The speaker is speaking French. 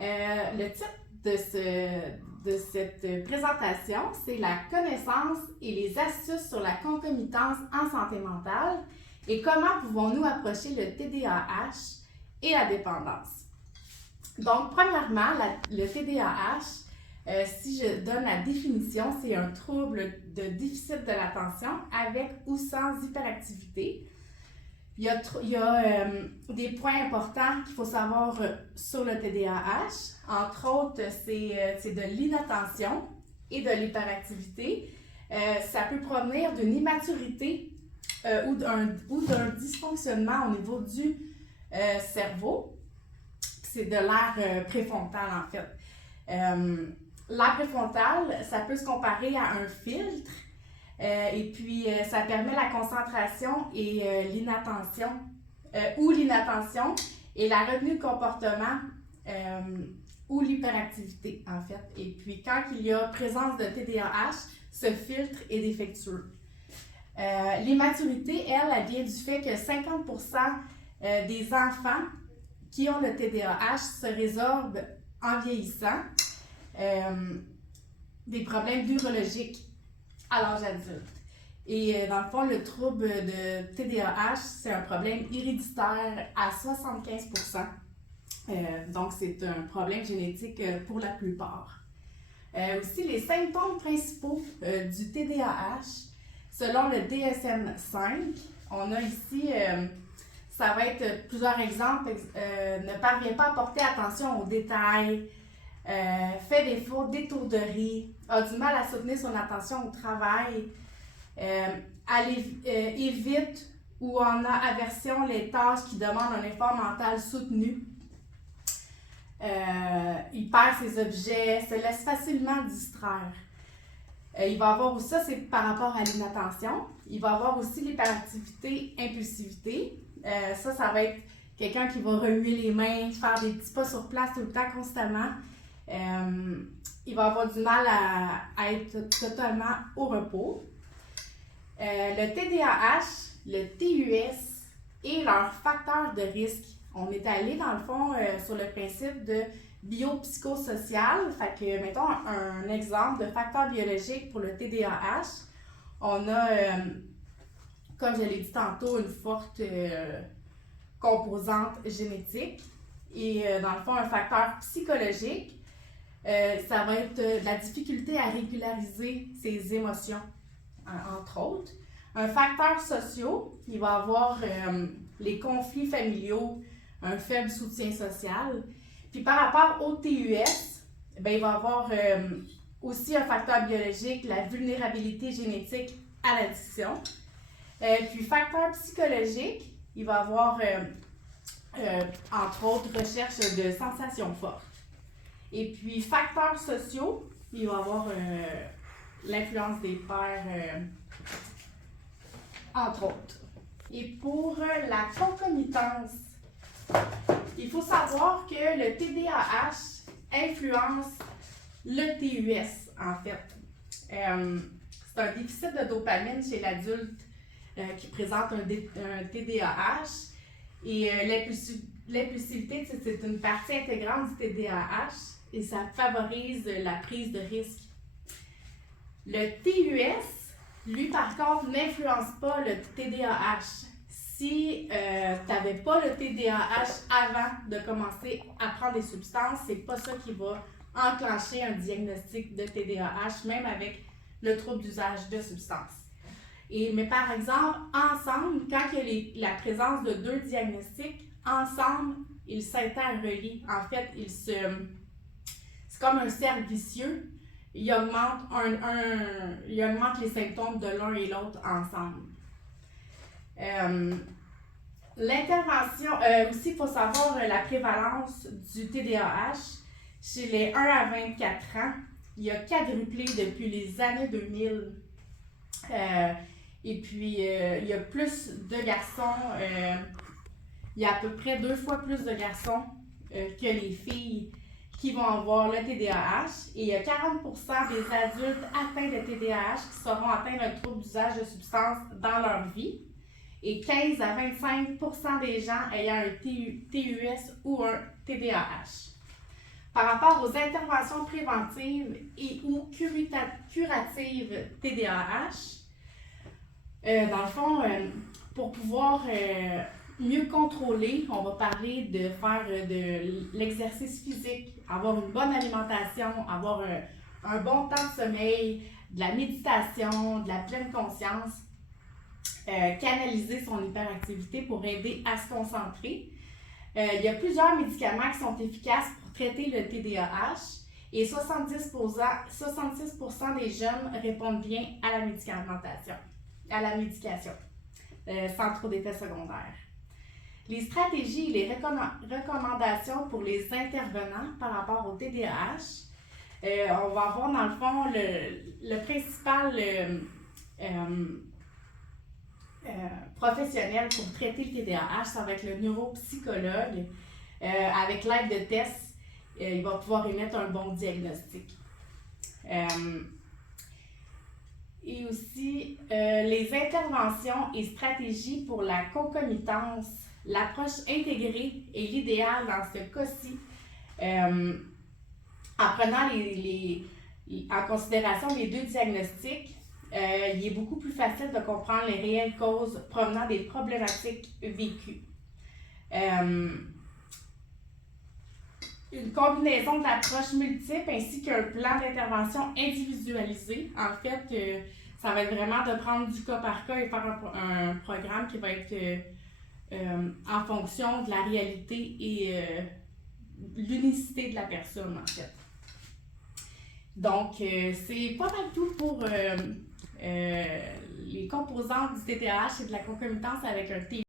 Le titre de cette présentation, c'est la connaissance et les astuces sur la concomitance en santé mentale et comment pouvons-nous approcher le TDAH et la dépendance. Donc, premièrement, le TDAH, si je donne la définition, c'est un trouble de déficit de l'attention avec ou sans hyperactivité. Il y a des points importants qu'il faut savoir sur le TDAH. Entre autres, c'est de l'inattention et de l'hyperactivité. Ça peut provenir d'une immaturité ou d'un dysfonctionnement au niveau du cerveau. C'est de l'aire préfrontale, en fait. L'aire préfrontale, ça peut se comparer à un filtre. Et puis, ça permet la concentration et l'inattention, ou l'inattention et la retenue de comportement ou l'hyperactivité, en fait. Et puis, quand il y a présence de TDAH, ce filtre est défectueux. L'immaturité, elle vient du fait que 50% des enfants qui ont le TDAH se résorbent en vieillissant des problèmes neurologiques à l'âge adulte. Et dans le fond, le trouble de TDAH, c'est un problème héréditaire à 75%. Donc, c'est un problème génétique pour la plupart. Aussi, les symptômes principaux du TDAH, selon le DSM-5, on a ici, ça va être plusieurs exemples, ne parvient pas à porter attention aux détails, fait défaut d'étourderie, a du mal à soutenir son attention au travail, évite ou en a aversion les tâches qui demandent un effort mental soutenu. Il perd ses objets, se laisse facilement distraire. Il va avoir aussi, ça c'est par rapport à l'inattention, il va avoir aussi l'hyperactivité, impulsivité. Ça va être quelqu'un qui va remuer les mains, faire des petits pas sur place tout le temps, constamment. Il va avoir du mal à être totalement au repos. Le TDAH, le TUS et leurs facteurs de risque. On est allé dans le fond sur le principe de biopsychosocial. Fait que, mettons un exemple de facteur biologique pour le TDAH. On a, comme je l'ai dit tantôt, une forte composante génétique. Et dans le fond, un facteur psychologique. Ça va être de la difficulté à régulariser ses émotions, entre autres. Un facteur social, il va avoir les conflits familiaux, un faible soutien social. Puis par rapport au TUS, ben, il va avoir aussi un facteur biologique, la vulnérabilité génétique à l'addiction. Puis facteur psychologique, il va avoir entre autres recherche de sensations fortes. Et puis, facteurs sociaux, il va y avoir l'influence des pairs, entre autres. Et pour la concomitance, il faut savoir que le TDAH influence le TUS, en fait. C'est un déficit de dopamine chez l'adulte qui présente un TDAH. Et l'impulsivité, c'est une partie intégrante du TDAH. Et ça favorise la prise de risque. Le TUS, lui, par contre, n'influence pas le TDAH. Si tu n'avais pas le TDAH avant de commencer à prendre des substances, c'est pas ça qui va enclencher un diagnostic de TDAH, même avec le trouble d'usage de substances. Mais par exemple, ensemble, quand il y a la présence de deux diagnostics, ensemble, ils s'interrelient. En fait, c'est comme un cercle vicieux. Il augmente les symptômes de l'un et l'autre ensemble. L'intervention, aussi, il faut savoir la prévalence du TDAH chez les 1 à 24 ans. Il a quadruplé depuis les années 2000. Et puis, il y a plus de garçons, il y a à peu près 2 fois plus de garçons que les filles qui vont avoir le TDAH. Et il y a 40% des adultes atteints de TDAH qui seront atteints d'un trouble d'usage de substances dans leur vie. Et 15 à 25% des gens ayant un TUS ou un TDAH. par rapport aux interventions préventives et ou curatives TDAH, dans le fond, pour pouvoir mieux contrôler, on va parler de faire de l'exercice physique, avoir une bonne alimentation, avoir un bon temps de sommeil, de la méditation, de la pleine conscience, canaliser son hyperactivité pour aider à se concentrer. Il y a plusieurs médicaments qui sont efficaces pour traiter le TDAH et 66% des jeunes répondent bien à la médication, sans trop d'effets secondaires. Les stratégies et les recommandations pour les intervenants par rapport au TDAH, on va avoir dans le fond le principal professionnel pour traiter le TDAH, ça va être le neuropsychologue. Avec l'aide de tests, il va pouvoir émettre un bon diagnostic. Et aussi, les interventions et stratégies pour la concomitance. L'approche intégrée est l'idéal dans ce cas-ci, en prenant en considération les deux diagnostics. Il est beaucoup plus facile de comprendre les réelles causes provenant des problématiques vécues. Une combinaison d'approches multiples ainsi qu'un plan d'intervention individualisé. En fait, ça va être vraiment de prendre du cas par cas et faire un programme qui va être en fonction de la réalité et l'unicité de la personne, en fait. Donc, c'est pas mal tout pour les composantes du TDAH et de la concomitance avec un TI.